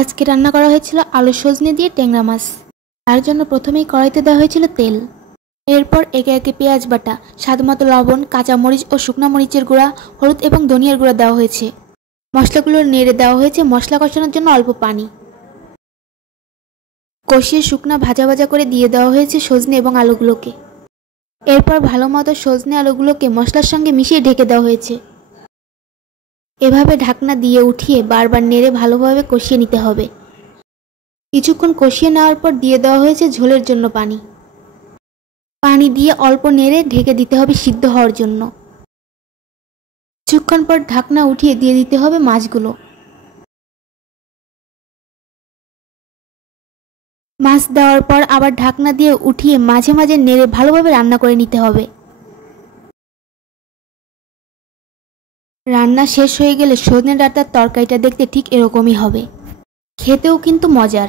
আজকে রান্না করা হয়েছিল আলু সজনে দিয়ে ট্যাংরা মাছ। তার জন্য প্রথমেই কড়াইতে দেওয়া হয়েছিল তেল। এরপর একে একে পেঁয়াজ বাটা, স্বাদমতো লবণ, কাঁচামরিচ ও শুকনো মরিচের গুঁড়া, হলুদ এবং ধনিয়ার গুঁড়া দেওয়া হয়েছে। মশলাগুলো নেড়ে দেওয়া হয়েছে মশলা কষানোর জন্য অল্প পানি। কষিয়ে শুকনা ভাজা ভাজা করে দিয়ে দেওয়া হয়েছে সজনে এবং আলুগুলোকে। এরপর ভালো মতো সজনে আলুগুলোকে মশলার সঙ্গে মিশিয়ে ঢেকে দেওয়া হয়েছে। এভাবে ঢাকনা দিয়ে উঠিয়ে বারবার নেড়ে ভালোভাবে কষিয়ে নিতে হবে। কিছুক্ষণ কষিয়ে নেওয়ার পর দিয়ে দেওয়া হয়েছে ঝোলের জন্য পানি। পানি দিয়ে অল্প নেড়ে ঢেকে দিতে হবে সিদ্ধ হওয়ার জন্য। কিছুক্ষণ পর ঢাকনা উঠিয়ে দিয়ে দিতে হবে মাছগুলো। মাছ দেওয়ার পর আবার ঢাকনা দিয়ে উঠিয়ে মাঝে মাঝে নেড়ে ভালোভাবে রান্না করে নিতে হবে। রান্না শেষ হয়ে গেলে সজনে ডাঁটার তরকারিটা দেখতে ঠিক এরকমই হবে। খেতেও কিন্তু মজার।